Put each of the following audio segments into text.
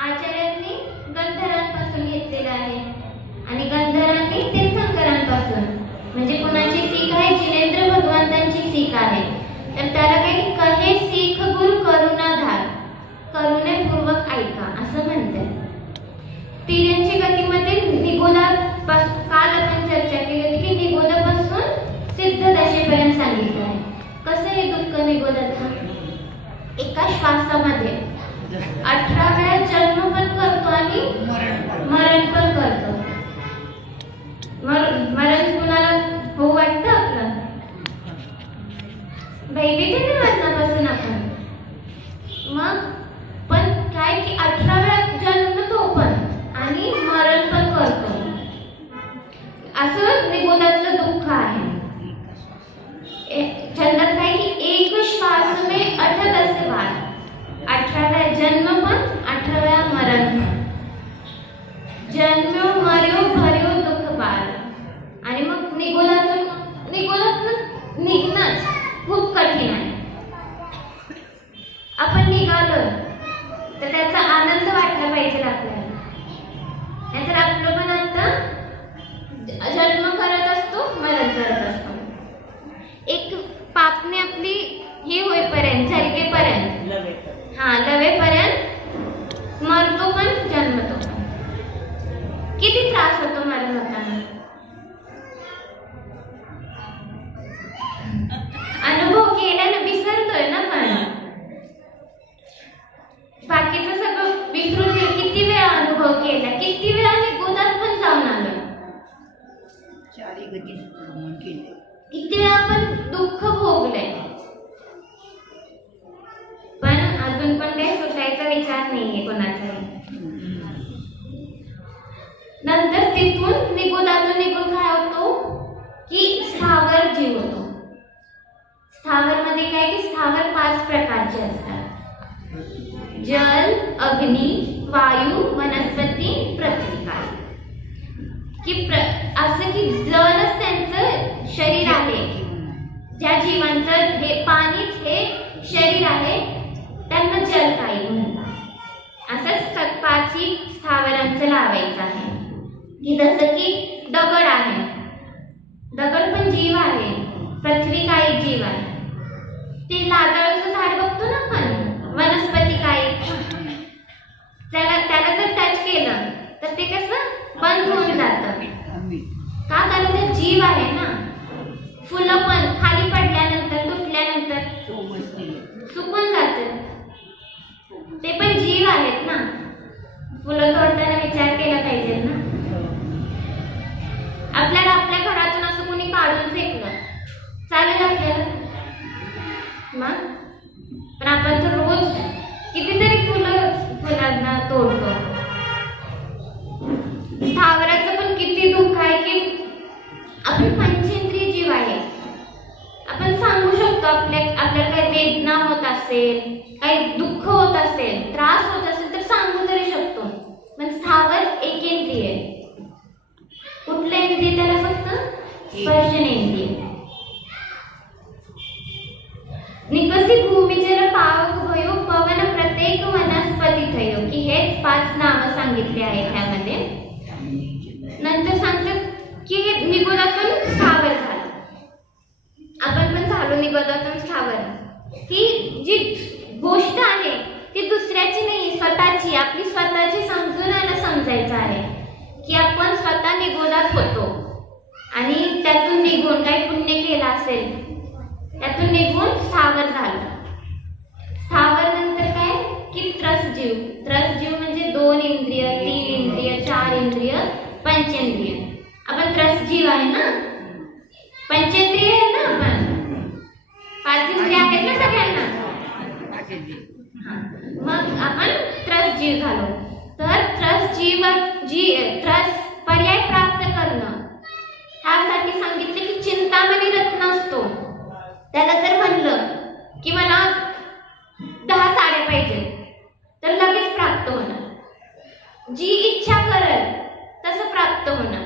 आचार्यांनी गंधरांपासून घेतलेला आहे आणि गंधरांनी तीर्थंकरांपासून. म्हणजे कुणाची सीख आहे? जिनेंद्र भगवंतांची सीख आहे. तर त्याला काही कहे सीख गुरु करुणाधार, करुणेपूर्वक ऐका असं म्हणते. तिऱ्यांची गतीमध्ये निगोदा काल आपण चर्चा केली होती की निगोदापासून सिद्ध दशेपर्यंत सांगितलं आहे. कसं हे दुःख निगोदाचं? एका श्वासामध्ये 18 वेळा जन्म पण करतो आणि मरण पण करतो. मरण कुणाला हो वाटतं? आपलं भयभीती नाही वाटण्यापासून आपण. मग पण काय की 18 वेळा जन्मतो पण आणि मरण पण करतो. असं निगोदातलं दुःख आहे. छंदात काय की एक श्वास में 18 बार, 18 वेळा जन्म पण 18 वेळा मरण. जन्म मर्यो भर्यो दुःख पार. आणि मग निगोदातून निघणंच खूप कठीण आहे. आपण निघालो तर त्याचा आनंद वाटला पाहिजे आपल्याला. नाहीतर आपलं पण आता जन्म करत असतो, मरण करत असतो. एक पापने आपली हे होईपर्यंत, झरकेपर्यंत, लवेपर्यंत मरतो पण जन्मतो. किती त्रास होतो मरण होताना. अनुभव केल्यानं विसरतोय ना पण. बाकीचं सगळं विसरून किती वेळा अनुभव केला, किती वेळा निगोदात पण जाऊन आलो, किती वेळा आपण दुःख भोगलंय. पण अजून पण काही सुटायचा विचार नाहीये कोणाचाही. नंतर तिथून निगोदातून निघून काय होतो की स्थावर जीव होतो. स्थावर मध्ये काय की स्थावर 5 प्रकारचे असतात. जल, अग्नी, वायू, वनस्पती, पृथ्वी. काय की असं की जलच त्यांचं शरीर आहे. ज्या जीवांचं हे पाणीच हे शरीर आहे त्यांना जलकायी म्हणतात. असंच 5 स्थावरांचं लावायचं आहे. की जसं की दगड आहे, दगड पण जीव आहे. पृथ्वी काही जीव आहे. ते लाजळाचं झाड बघतो ना आपण, वनस्पती काही, त्याला जर टच केलं तर ते कसं बंद होऊन जातं. का? कारण ते जीव आहे ना. फुलं पण खाली पडल्यानंतर, तुटल्यानंतर सुकून जातं. ते पण जीव आहेत ना. फुलं तोडताना विचार केला पाहिजे ना. आपल्याला आपल्या घरातून असं कोणी काढून फेकलं चालेल आपल्याला मग. पण आपण तर रोज कितीतरी फुलांना तोडतो. स्थावराचं पण किती दुःख आहे की आपण पंचेंद्रिय जीव आहे. आपण सांगू शकतो आपल्याला काही वेदना होत असेल, काही दुःख होत असेल, त्रास होत असेल तर सांगू तरी शकतो. पण स्थावर एकेंद्रिय. कुठलं इंद्रिय त्याला? फक्त स्पर्शनेंद्रिय. निकसी भूमिजल पावक भयो पवन प्रत्येक वनस्पती थयो. की हेच 5 नामं सांगितले आहेत ह्यामध्ये. नंतर सांगतात की हे निगोदातून स्थावर झालं. आपण पण झालो निगोदातून स्थावर. की जी गोष्ट आहे ती दुसऱ्याची नाही, स्वतःची, आपली स्वतःची समजून समजायचं आहे. की आपण स्वतः निगोदात होतो आणि त्यातून निघून काही पुण्य केलं असेल, त्यातून निघून स्थावर झालं. स्थावर नंतर काय की त्रसजीव. त्रसजीव म्हणजे 2 इंद्रिय, 3 इंद्रिय, 4 इंद्रिय, पंचेंद्रिय. आपण त्रसजीव आहे ना. पंचेंद्रिय आहे ना आपण. 5 इंद्रिय आहेत ना सगळ्यांना. मग आपण त्रसजीव झालो. तर त्रस पर्याय प्राप्त करणं ह्यासाठी सांगितले की चिंतामणी रत्न असतो. त्याला जर म्हणलं की मला 10 साड्या पाहिजे तर लगेच प्राप्त होणार. जी इच्छा करेल तसं प्राप्त होणार.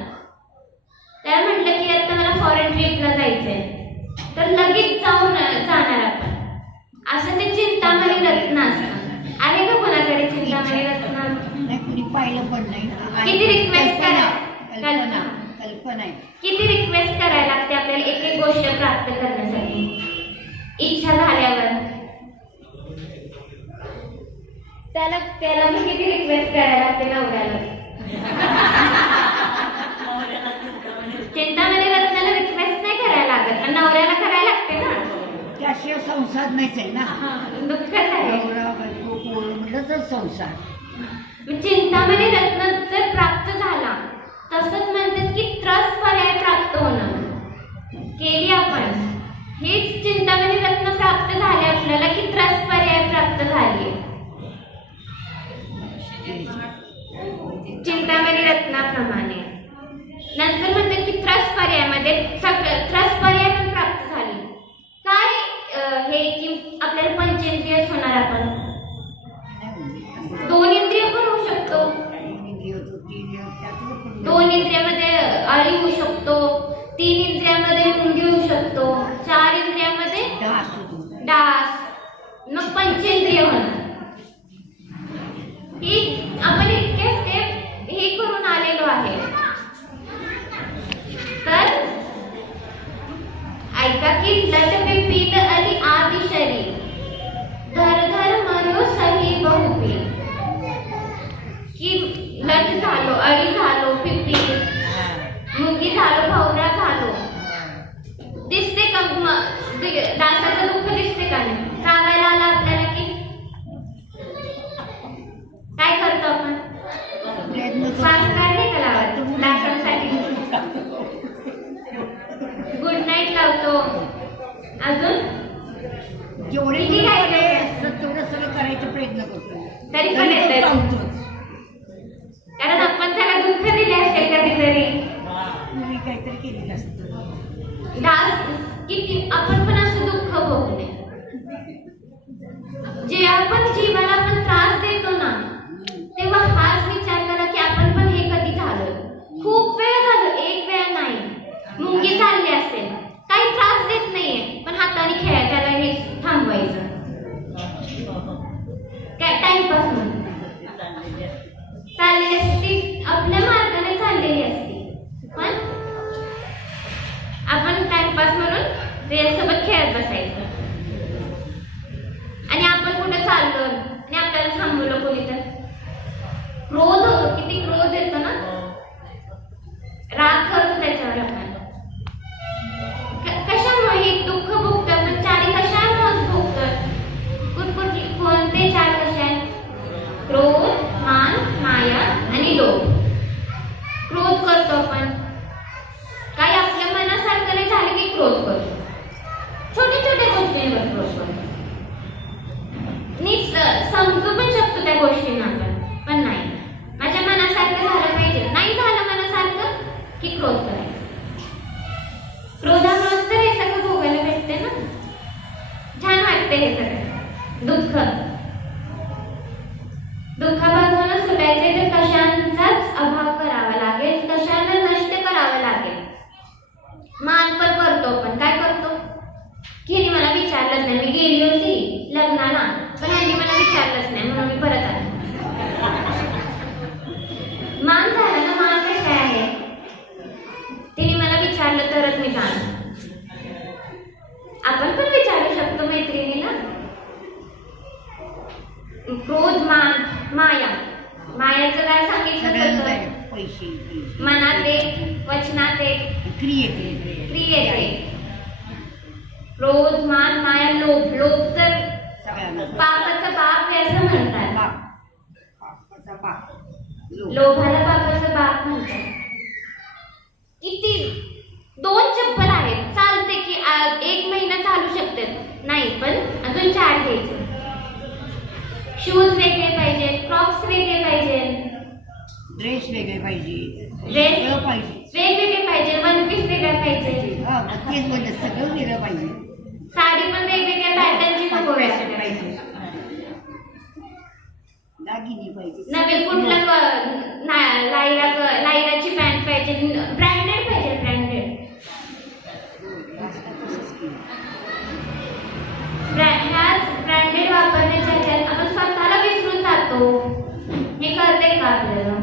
त्याला म्हटलं की आता मला फॉरेन ट्रिपला जायचंय तर लगेच जाणार आपण. असं ते चिंतामणी रत्न असतं. आहे का कोणाकडे चिंतामणी रत्न? पाहिलं पण नाही. किती रिक्वेस्ट कल्पना कल्पना कल्पना आहे. किती रिक्वेस्ट करायला लागते आपल्याला एक एक गोष्ट प्राप्त करण्यासाठी इच्छा झाल्यावर त्याला त्याला पण किती रिक्वेस्ट करायला लागते नवऱ्याला. चिंतामणी रत्नाला रिक्वेस्ट नाही करायला लागत आणि नवऱ्याला करायला लागते ना. त्याशिवाय संसार नाहीच आहे ना. दुःखच आहे. नवरा बायको पोरं म्हटलं तर संसार. चिंतामणी रत्न जर प्राप्त झाला तसंच म्हणतात की त्रस पर्याय प्राप्त होणं केली आपण. हेच चिंतामणी रत्न प्राप्त झाले आपल्याला की त्रस पर्याय प्राप्त झाली. चिंतामणी रत्नाप्रमाणे नंतर म्हणतात की त्रस पर्यायामध्ये सगळं त्रस पर्याय पण प्राप्त झाली. काय हे की आपल्याला पंचेंद्रिय होणार. आपण 2 इंद्रिय पण होऊ शकतो. 2 इंद्रियामध्ये अळी होऊ शकतो. 3 इंद्रियामध्ये मुंगी होऊ शकतो. 4 इंद्रियामध्ये डास. मग पंचेंद्रिय होणार. ही आपण इतके स्टेप हे करून आलेलो आहे. तर ऐका की लट पिपील अली आदि शरीर धर धर मरो सही बहुपी. की लट झालो, अळी झालो, पिपी मुंगी झालो, भवरा झालो. दिसते का डासाचं दुःख दिसते का नाही. सांगायला आला आपल्याला की काय करतो आपण श्वास काढणे का लावतो डासांसाठी. गुड नाईट लावतो. अजून जेवढे किती काय तेवढं सगळं करायचा प्रयत्न करतो. तरी पण येत कारण आपण त्याला दुःख दिले असेल कधीतरी. तुम्ही काहीतरी केलेलं असतं. डास किती आपण पण असं दुःख भोगले. जे आपण जीवाला आपण त्रास देतो ना तेव्हा हाच विचार करा की आपण पण हे कधी झालं. खूप वेळ झालं, एक वेळ नाही. मुंगी चालली असेल, काही त्रास देत नाहीये पण हाताने खेळायला हे थांबवायचं. काय टाइमपास म्हणून चाललेली असती, आपल्या मार्गाने चाललेली असती पण आपण टाइमपास म्हणून त्याच्यासोबत खेळत बसायचं. आणि आपण कुठे चाललो आणि आपल्याला थांबवलं कोणी तर क्रोध होतो. किती क्रोध येतो ना. राग करतो त्याच्यावर आपण. कशामुळे हे दुःख भोगतो आपण. चारी कशामुळे भोगतो. कुठकुठली कोणते 4 कशा आहेत. क्रोध, मान, माया आणि लोभ. क्रोध करतो आपण. काही आपल्या मनासारखं नाही झालं की क्रोध करतो. छोट्या छोट्या गोष्टींवर क्रोध करतो. नीट समजू पण शकतो त्या गोष्टींना आपण पण नाही. माझ्या मनासारखं झालं पाहिजे. नाही झालं मनासारखं की क्रोध करायचं. क्रोधामुळे तर हे सगळं भोगायला भेटते ना. छान वाटते हे सगळं. दुःखापासून सुटायचे तर कशांचाच अभाव करावा लागेल. कशाला नष्ट करावं लागेल. मान पण करतो आपण. काय करतो की मला विचारलंच नाही. मी गेली होती लग्नाला पण यांनी मला विचारलंच नाही म्हणून मी परत आले. मान झाला ना. मान कशा आहे. तिने मला विचारलं तरच मी जाणार. आपण पण विचारू शकतो मैत्रिणीला. क्रोध, मान, माया. मायाचं काय सांगितलं जातं. मनात एक, वचनात एक, क्रियेत एक. क्रोध, मान, माया, लोभ. लोभ तर पापाचा बाप आहे असं म्हणतात. लोभाला पापाचा बाप म्हणतात. किती 2 चप्पल आहेत. चालते की 1 महिना चालू शकते नाही पण अजून 4 घ्यायचे. शूज वेगळे पाहिजे, क्रॉक्स वेगळे पाहिजे, ड्रेस वेगळे पाहिजे, ड्रेस वेगवेगळे पाहिजे, वन पीस वेगळं पाहिजे. सगळं वेगळं पाहिजे. साडी पण वेगवेगळ्या पॅटर्नची नको पाहिजे. दागिने पाहिजे. नवीन कुठलं लायराची पॅन्ट पाहिजे. ब्रँडेड पाहिजे. ब्रँडेड ब्रँडेड वापरण्याच्या आपण स्वतःला विसरून जातो. हे कळतंय का आपल्याला.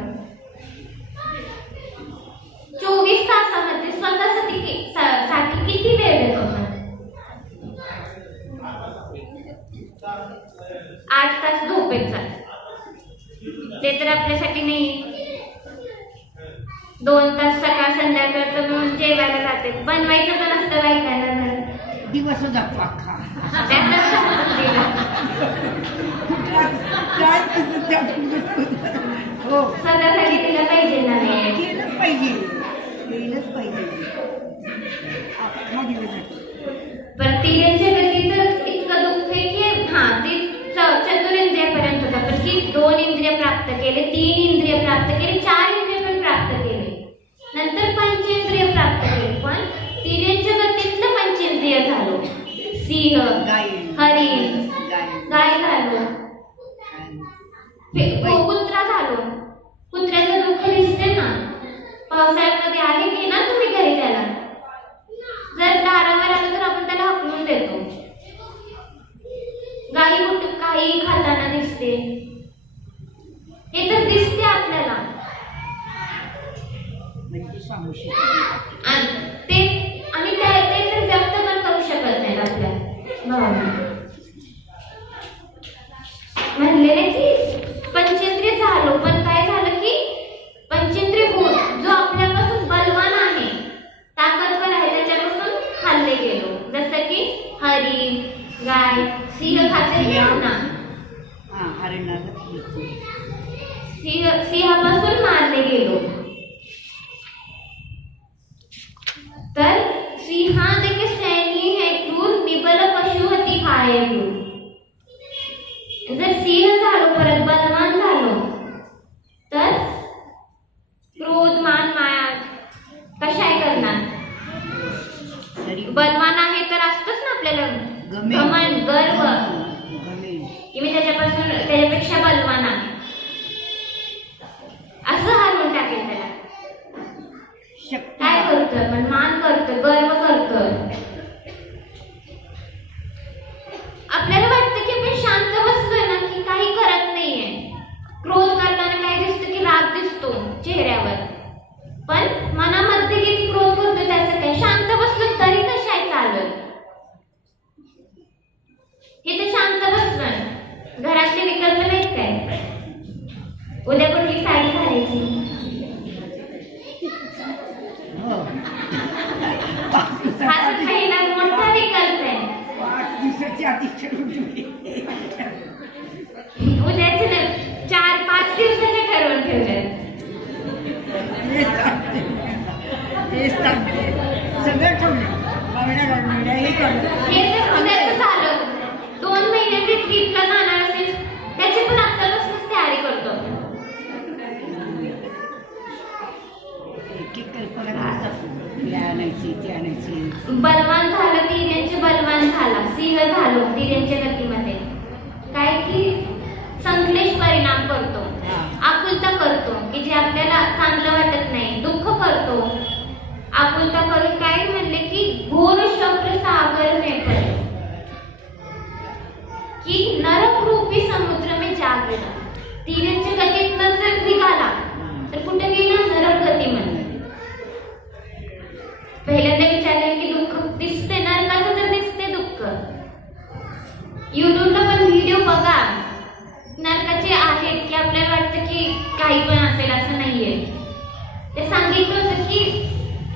साठी किती वेळ देतो आपण? 8 तास झोपेचा, ते तर आपल्यासाठी नाही. 2 तास सकाळ संध्याकाळचं मिळून जेवायला जाते, बनवायचं पण असतं बायकांना घर. दिवस जातो अख्खा. त्यातच संपून गेलं. काय कसं त्यात हो स्वतःसाठी तिला पाहिजे ना रे. केलंच पाहिजे, केलंच पाहिजे. अख्खा दिवस जातो. पण तिच्या गतीचं इतकं दुःख आहे की ती चतुरेंद्रियापर्यंत होता, पण ती 2 इंद्रिय प्राप्त केले, 3 इंद्रिय प्राप्त केले, 4 इंद्रिय पण प्राप्त केले, नंतर पंचेंद्रिय प्राप्त केले. पण तिच्या गतीतलं पंचेंद्रिय झालो. सिंह, हरिण, गाय झालो, कुत्रा झालो. कुत्र्याचं दुःख दिसते ना, पावसाळ्यामध्ये आले की ना तुम्ही घरी त्याला जर दारावर आलं तर आपण त्याला हकलून देतो. गाई कुठे काही खाताना दिसते, हे तर दिसते आपल्याला. म्हणजे सांगू शकतो ते आम्ही ते तर व्यक्त पण करू शकत नाही आपल्या भावना. म्हणलेले की पंचेंद्रिय झालो, पण काय झालं की पंचेंद्रिय जो आपल्यापासून बलवान आहे, ताकदवर आहे, त्याच्यापासून खाल्ले गेलो. जसं की हरिण, गाय, सिंह खाते ना, सिंहापासून मारले गेलो. तर सिंहादेखील सैनी है क्रूर, निबल पशु हती खाए दूर. जर सिंह झालो, परत बलवान झालो, तर क्रोध, मान, माया कशाही करणार. बलवान आहे तर असतोच ना आपल्याला घमंड, गर्व की मी त्याच्यापेक्षा बलवान आहे, असं हरवून टाकेल त्याला. काय करतोय पण मान करतोय, गर्व करतोय. आपल्याला वाटतं की आपण शांत बसलोय ना, की काही करत नाहीये. क्रोध करताना काय दिसतं की राग दिसतो चेहऱ्यावर, पण मनामध्ये किती क्रोध करतोय त्याचं काय. शांत बसलो तरी कशाय चालू, हे तर शांत बसलोय. घरातले विकल्प नाहीत काय, उद्या कुठली साडी घालायची, हा तर पहिला मोठा विकल्प आहे. उद्याचे 4-5 दिवसाने ठरवून ठेवलं. सगळं ठेवलं, हे तर उद्याचं झालं. 2 महिन्याची ट्रिपला जाणार असेल, त्याची पण आत्तापासूनच तयारी करतो. बलवान झालं, तिऱ्यांचे बलवान झाला, सिंह झालो तिऱ्यांच्या गतीमध्ये. काय की संकलेश परिणाम करतो, आकुलता करतो, की जे आपल्याला चांगलं वाटत नाही, दुःख करतो. आकुलता करून काय म्हणले की घोर शक्र सागर में पडे, की नरक रूपी समुद्र में जा गेला. तिऱ्यांच्या गतीतनं जर निघाला तर कुठे गेला, नरक गतीमध्ये. पहिल्यांदा विचारलं की दुःख दिसते, नरकाचं तर दिसते दुःख. युट्यूबला पण व्हिडिओ बघा, नरकाचे आहेत, की आपल्याला वाटतं की काही पण असेल, असं नाहीये. ते सांगितलं होतं की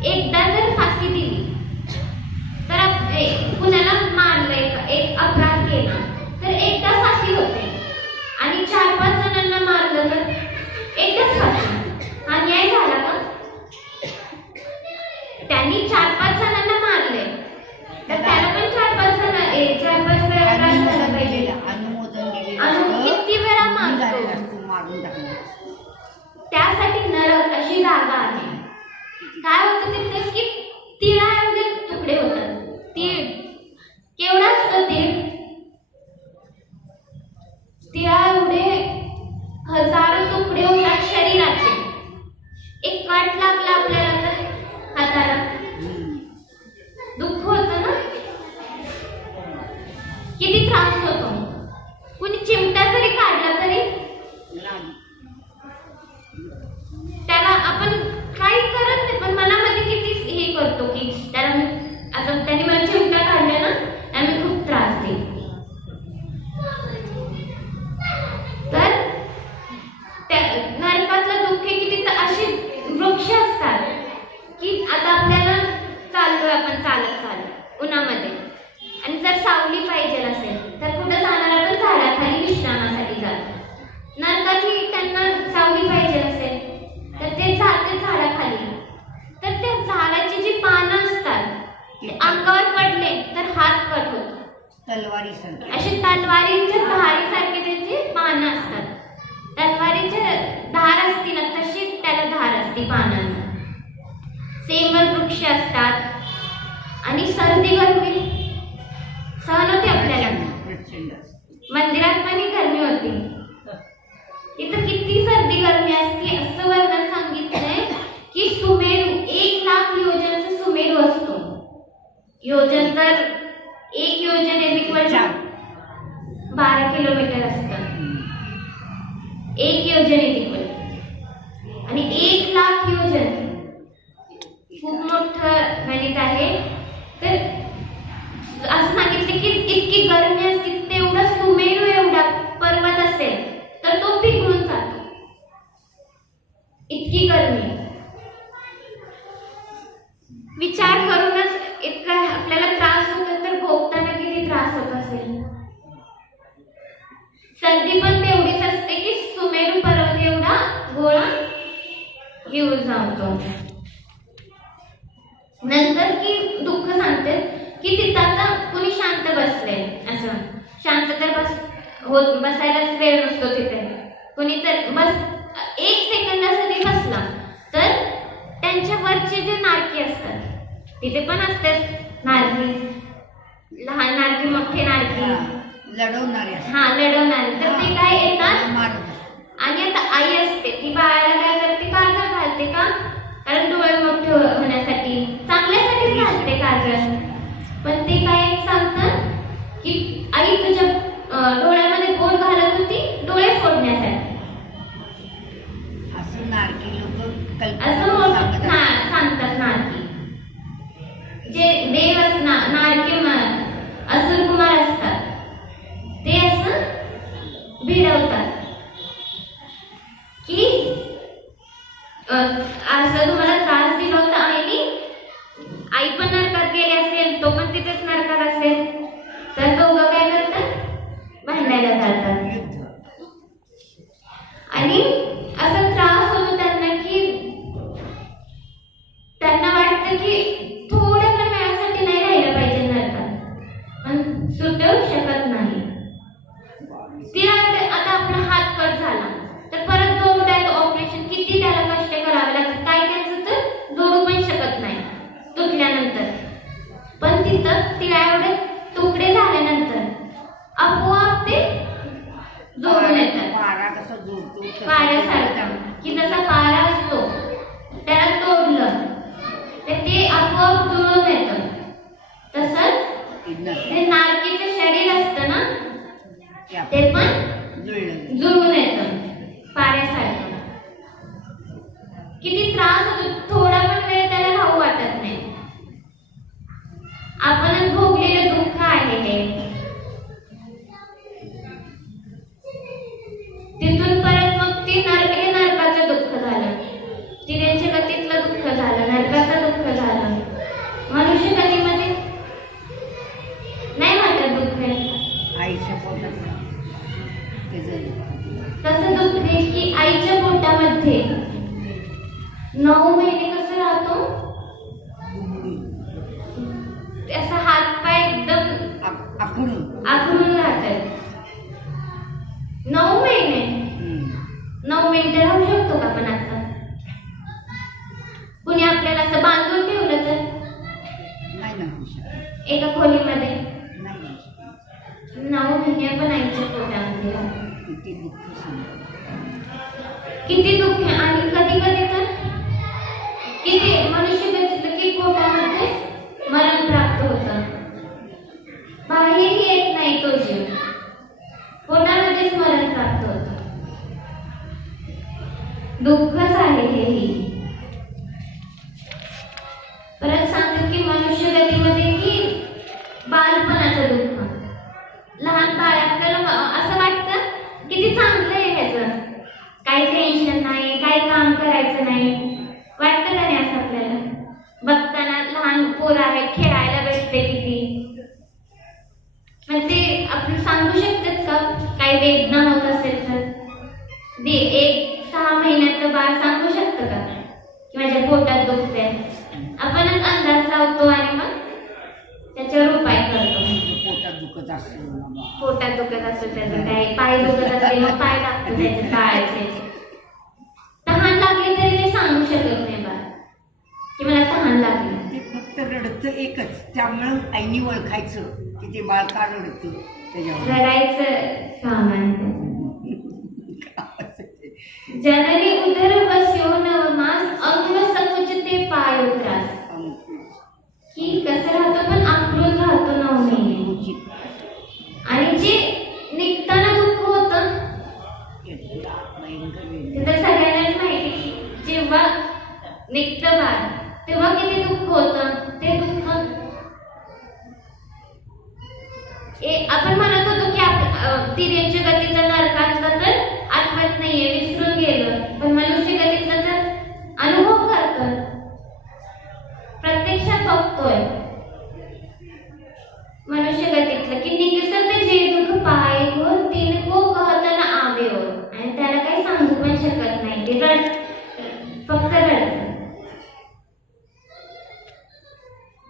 एकदा जर फाशी दिली तर कुणाला मारलं, एक अपराध केला तर एकदा फाशी होते, आणि 4-5 जणांना मारलं तर एकदाच फाशी. हा न्याय झाला का? त्यांनी 4-5 जणांना मारले तर त्याला पण 4-5 वेळा त्रास झाला पाहिजे. किती वेळा मारतो, त्यासाठी नरक अशी जागा आहे. काय होतं तिथे की तिळाएवढे तुकडे होतात. तीळ केवढा असतो, तिळाएवढे हजारो तुकडे होतात शरीराचे. एक कट लागला आपल्याला तर हाताला दुःख होतं ना, किती त्रास होतो. कुणी चिमटा जरी काढला तरी त्याला आपण काही करत नाही, पण मनामध्ये किती हे करतो. तलवारीसारखी. अशी तलवारीच्या धारीसारखे त्याची पानं असतात. तलवारीचे धार असती ना तशी त्याला धार असते पानांना. सेमर वृक्ष असतात आणि सर्दी गरमी सहन होते आपल्याला. प्रचंड. मंदिरात पण ही गरमी होती. इथं किती सर्दी गरमी असते. असं वर्णन सांगितलंय की सुमेरू 1,00,000 योजनचा सुमेरू असतो. योजन तर 1 योजन = 12 किलोमीटर असतं. 1 योजन आणि 1,00,000 योजन खूप मोठं गणित आहे. तर असं सांगितलं की इतकी गरमी असते, तेवढा सुमेरू एवढा पर्वत असेल तर तो पिघळून जातो. इतकी गरमी. विचार करूनच इतका आपल्याला त्रास होतो, तर भोगताना किती त्रास होत असेल. सर्दी पण तेवढीच असते की सुमेरू पर्वत एवढा गोळा घेऊन जातो. नंतर की दुःख सांगते की तिथं आता कोणी शांत बसले. असं शांत तर बसायलाच वेळ नसतो तिथे. कोणी तर बस 1 सेकंदासाठी बसला तर त्यांच्या वरचे जे नारकी असतात तिथे पण असतात नारकी. लहान नारकी, मोठे नारकी, लढवणारे. लढवणारे. तर ते काय येतात मारत. आणि आता आई असते ती बाळाला काय करते, काजळ घालते. का? कारण डोळे मोठे होण्यासाठी, चांगल्यासाठी घालते काजळ. पण ते काय सांगतात की आई तुझ्या डोळ्यामध्ये बोट घालत होती डोळे फोडण्यासाठी. असं नारकी लोक असं सांगतात. नारकी जे देव असतात, नारकी असुर कुमार असतात, ते असं भिडवतात की असं तुम्हाला त्रास दिला होता आईने. आई पण नरकात गेली असेल, तो पण तिथेच नरकात असेल. तर दोघं काय करतात, भांडायला जातात. आणि असा त्रास होतो त्यांना की त्यांना वाटतं की थोड्या पण वेळासाठी नाही राहिलं पाहिजे नरकात, पण सुटू शकत नाही. तिला आता आपला हात कट झाला तर परत जोडून ऑपरेशन किती त्याला कष्ट करावे लागतात. काही त्यांचं तर जोडू पण शकत नाही तुटल्यानंतर. पण तिथं तिला एवढे तुकडे झाल्यानंतर आपोआप ते जोडून येतात. पारा कसा जोडतो पाऱ्यासारखा की जसा पारा असतो त्याला तोडलं तर ते आपोआप जुळून येतं. तसंच ते नारकीचं शरीर असतं ना ते पण जुळून येतं पाऱ्यासारखं. किती त्रास होतो. थोडा पण वेळ त्याला राहू वाटत नाही. आपणच भोगलेलं दुःख आहे हे. तिथून परत मग हे नरकाचं दुःख झालं. चिऱ्यांच्या गतीतलं दुःख झालं, नरकाचं दुःख झालं. मनुष्य गतीमध्ये नाही वाटत दुःख. आईच्या पोटात कसं दुःख आहे की आईच्या पोटामध्ये 9 महिने कसं राहतो, असा हात पाय एकदम आखडून राहतात. 9 महिने 9 मिनिटं राहू शकतो का आपण? आता कुणी आपल्याला असं बांधून ठेवलं तर एका खोलीमध्ये 9 महिने पण आईच्या पोटामध्ये किती दुःख. आणि कधी कधी तर किती मनुष्य बघितलं की पोटामध्ये मरण प्राप्त होतं. बाहेरही येत नाही तो जीव, पोटामध्येच मरण प्राप्त होतं. दुःखच आहे हेही. परत सांगतात की मनुष्य गतीमध्ये की बालपणाचं दुःख. लहान बाळ आपल्याला असं वाटतं किती चांगलं आहे ह्याचं, काही टेन्शन नाही, काही काम करायचं नाही. वाटतं का नाही असं आपल्याला? बघताना लहान पोरं आहेत, खेळायला भेटते किती. म्हणजे आपण सांगू शकतात का काही वेदना होत असेल तर? 6 महिन्याचं बाळ सांगू शकतं का की माझ्या पोटात दुखतंय? आपणच अंदाज लावतो आणि मग त्याच्यावर उपाय करतो. पोटात दुखत असतं बाबा. पोटात दुखत असतो त्याचं काय, पाय दुखत असते मग पाय लागतो त्याचे बाळाचे. तहान लागली तरी ते सांगू शकत नाही बाळ की मला तहान लागली. ते फक्त रडतं एकच, त्यामुळं आईनी ओळखायचं की ते बाळ का रडतं. त्याच्यावर रडायचं सामान. जननी उदर बस्यो नवमास अंग समुचते पाय उतरास. की कसं राहतो पण आकृत राहतो 9 महिने. आणि जे निघताना दुःख होतं ते तर सगळ्यांनाच माहिती. जेव्हा निघतं बाळ तेव्हा किती दुःख होतं. ते दुःख आपण म्हणत होतो की तिर्यंच्या गतीचं नरकाचं तर आठवत नाहीये, विसरून गेलो. पण मनुष्य गतीचं तर अनुभव करतोय, प्रत्यक्षात बघतोय. मनुष्य गतीतलं की निकसत जे दुःख पाय गो तीन को कहत न आवे हो. आणि त्याला काही सांगू पण शकत नाही. ते फक्त रडतं.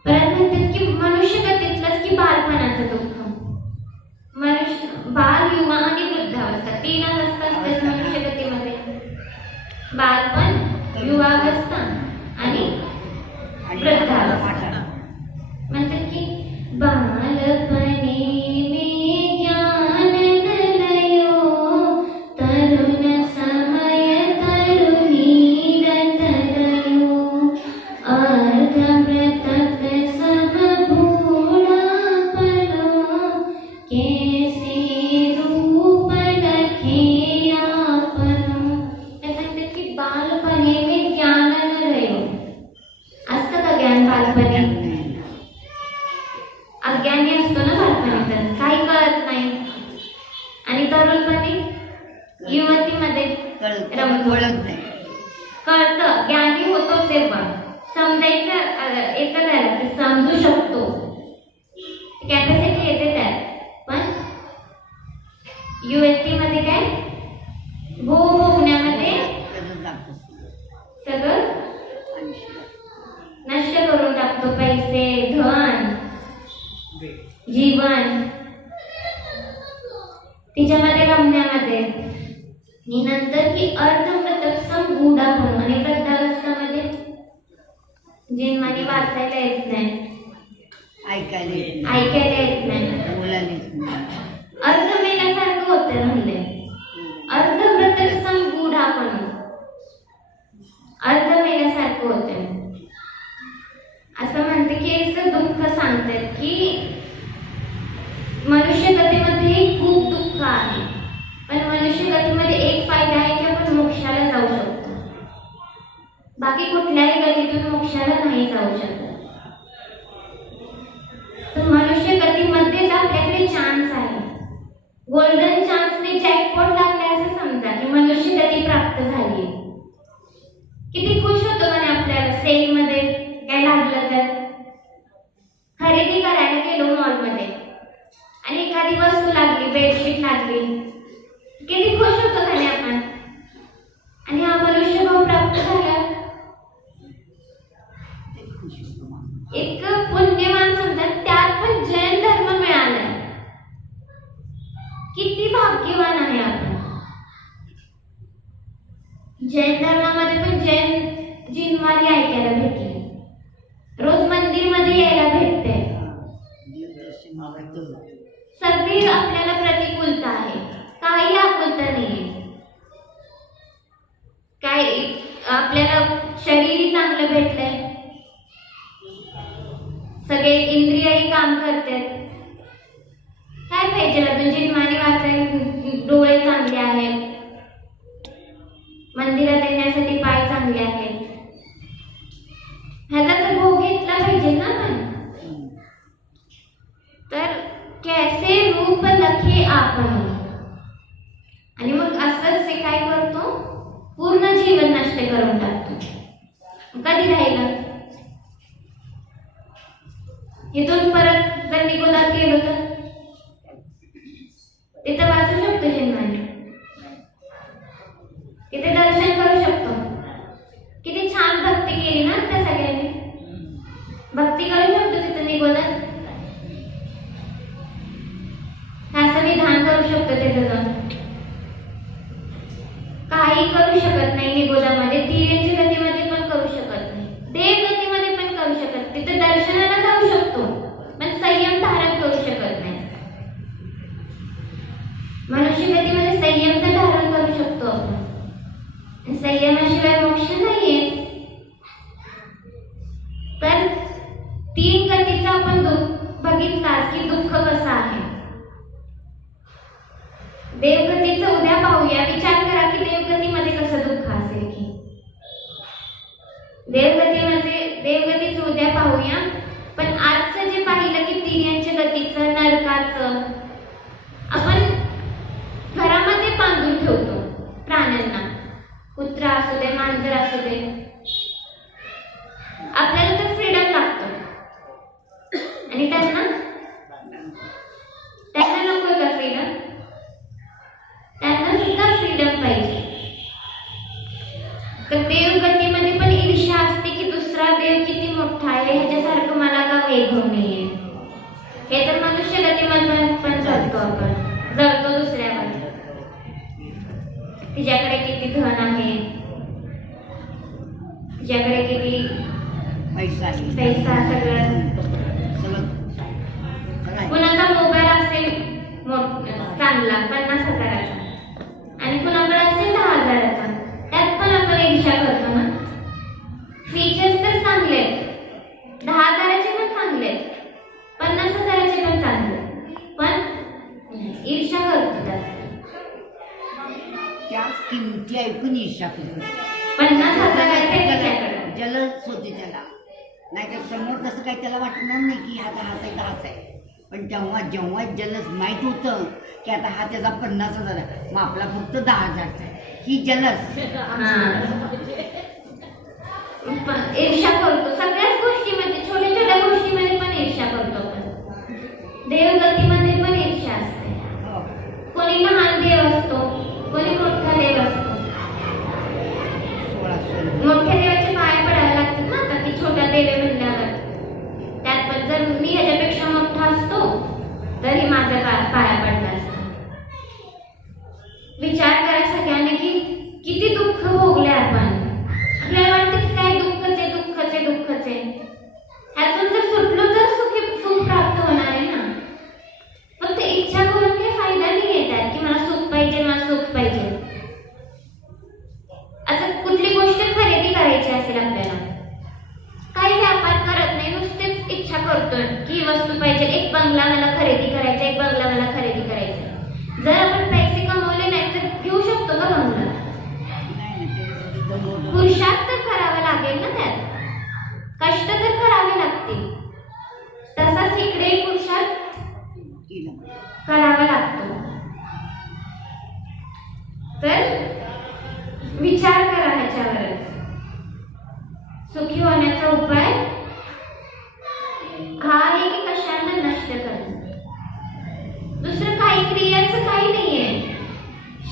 परत म्हणतात की मनुष्य गतीतलंच की बालपणाचं दुःख. मनुष्य बाल, युवा आणि वृद्धावस्था 3 अवस्था असतात मनुष्य गतीमध्ये. बालपण, युवावस्था आणि वृद्धावस्था. म्हणतात की बालपणे में ज्ञान न लयो तरुण समय तरुणी रतलयो अर्धमृतक सम भूळापलो कैसे रूप लखे आपनो. ते सांगतात की बालपणे में ज्ञान न लयो. असतं का ज्ञान बालपणी? अज्ञानी असतो ना बालपणी, तर काही कळत नाही. आणि तरुणपणी युवतीमध्ये कळत नाही. कळतं, ज्ञानी होतो तेव्हा समजायचं येतं त्याला की समजू शकतो, कॅपॅसिटी येते त्यात. पण युवतीमध्ये काय भोगण्यामध्ये सगळं नष्ट करून टाकतो. पैसे, धन, जीवन तिच्यामध्ये रमण्यामध्ये. आणि नंतर की अर्धमृतक सम गूढापण. आणि वृद्धावस्थामध्ये जिन्माने वाचायला येत नाही, ऐकायला येत नाही, अर्ध मेल्यासारखं होतं. म्हणले अर्धमृतक सम गूढापण, अर्ध मेल्यासारखं होतं. असं म्हणते की याचं दुःख सांगतात की मनुष्य गतीमध्ये खूप दुःख आहे. पण मनुष्य गतीमध्ये एक फायदा आहे की आपण मोक्षाला जाऊ शकतो. बाकी कुठल्याही गतीतून मोक्षाला नाही जाऊ शकत. तर मनुष्य गतीमध्येच आपल्याकडे चान्स आहे. गोल्डन चान्सने जॅकपॉट लागले असं समजा की मनुष्य गती प्राप्त झाली. किती खुश होतो म्हणे आपल्याला सेलमध्ये काय लागलं तर. खरेदी करायला गेलो मॉलमध्ये आणि एखादी वस्तू लागली, बेडशीट लागली, किती खुश होतो म्हणे आपण. आणि हा मनुष्य भाव प्राप्त झाला, एक पुण्यवान समजा. त्यात पण जैन धर्म मिळालाय. किती भाग्यवान आहे आपण. जैन धर्मामध्ये पण जैन जिनवारी ऐकायला भेटली. रोज मंदिरमध्ये यायला भेटते. सगळी आपल्याला प्रतिकूलता आहे, काही आकुलता नाही. काय आपल्याला शरीरही चांगलं भेटलंय, सगळे इंद्रियही काम करतात. काय पाहिजे अजून? जिन्माने वाचायला डोळे चांगले आहेत, मंदिरात येण्यासाठी पाय चांगले आहेत. ह्याचा तर भोग घेतला पाहिजे ना आपण. तर कैसे रूप लखे आपण. आणि मग असंच ते काय करतो, पूर्ण जीवन नष्ट करून टाकतो. कधी राहिलं? इथून परत जर निगोदात गेलो तर तिथं वाचू शकतो जन्माने, तिथे दर्शन करू शकतो. किती छान भक्ती केली ना त्या सगळ्यांनी. भक्ती करू शकतो तिथं निगोदात. काही करू शकत नाही निगोदामध्ये, तिर्यंच्या गतीमध्ये पण करू शकत नाही, देव गतीमध्ये पण करू शकत, तिथे दर्शनाला जाऊ शकतो पण संयम धारण करू शकत नाही. मनुष्य गतीमध्ये संयम तर धारण करू शकतो आपण, संयमाशिवाय मोक्ष नाहीये. तर 3 गतीचा आपण बघितला की दुःख कसं आहे. देवगतीचं उद्या पाहूया. विचार करा की देवगतीमध्ये कसं दुःख असेल की. देवगतीचं उद्या पाहूया. पण आजचं जे पाहिलं की तिर्यंच्या गतीचं, नरकाचं, आपण घरामध्ये बांधून ठेवतो प्राण्यांना, कुत्रा असू दे, मांजर असू दे. आपल्याला तर फ्रीडम लागतो आणि त्यांना नको का फ्रीडम? त्यांना सुद्धा फ्रीडम पाहिजे. तर देवगतीमध्ये पण ईर्ष्या असते की दुसरा देव किती मोठा आहे, ह्याच्यासारखं मला का वैभव नाहीये. हे तर मनुष्य गतीमध्ये पण जळतो आपण, जळतो दुसऱ्यावर. तिच्याकडे किती धन आहे, तिच्याकडे किती पैसा सगळं. कुणाचा मोबाईल असेल चांगला 50,000चा आणि कुणाकडे असेल 10,000चा, त्यात पण आपण ईर्ष्या करतो ना. फीचर्स तर चांगले आहेत, 10,000चे पण चांगले आहेत, 50,000चे पण चांगले, पण ईर्ष्या करतो त्यात. त्या किमती ऐकून ईर्ष्या करतो. 50,000 जलस होते त्याला, नाही तर समोर तसं काही त्याला वाटणार नाही की हा हाच आहे. पण जेव्हा जलस माहीत होतं की आता हा त्याचा 50,000 आहे, मग आपला फक्त 10,000चा आहे, ही जलस. ईर्ष्या करतो सगळ्याच गोष्टीमध्ये, छोट्या छोट्या गोष्टीमध्ये पण ईर्ष्या करतो आपण. देवगतीमध्ये पण ईर्ष्या असते. कोणी लहान देव असतो, कोणी मोठा देव असतो. मोठ्या देवाचे पाय पडायला लागतात ना आता, ती छोटा देव आहे म्हणल्यावर. त्यात पण जर मी ह्याच्यापेक्षा मोठा असतो तरी माझ्या पाया पडला असतो. विचार करा सगळ्यांनी की किती दुःख भोगले आपण. आपल्याला वाटतं की काय दुःखच आहे. ह्यातून जर सुटलो तर सुख प्राप्त होणार आहे ना. फक्त इच्छा करून काही फायदा नाही येतात की मला सुख पाहिजे. असं कुठली गोष्ट खरेदी करायची असेल आपल्याला, काही व्यापार करत नाही, नुसतेच इच्छा करतोय की वस्तू पाहिजे, एक बंगला मला खरेदी करायचा. जर आपण पैसे कमवले नाही तर घेऊ शकतो का बंगला? पुरुषार्थ तर करावा लागेल ना, त्यात कष्ट तर करावे लागतील. तसाच इकडे पुरुषार्थ करावा लागतो. तर विचार करा ह्याच्यावरच. सुखी होण्याचा उपाय हा आहे की कशाला नष्ट करणं. दुसरं काही क्रियाचं काही नाहीये.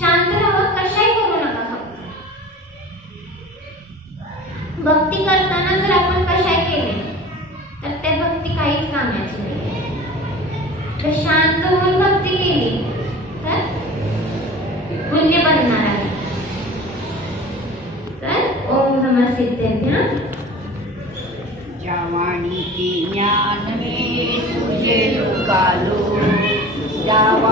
शांत राहा, कशाही करू नका. भक्ती करताना जर आपण कशाही केले तर त्या भक्ती काहीच कामाची नाही. तर शांत होऊन भक्ती केली तर पुण्य बनणार आहे. तर ओम नमः सिद्धेभ्यः. ज्यावाणी ज्ञान में तुझे लुकालो,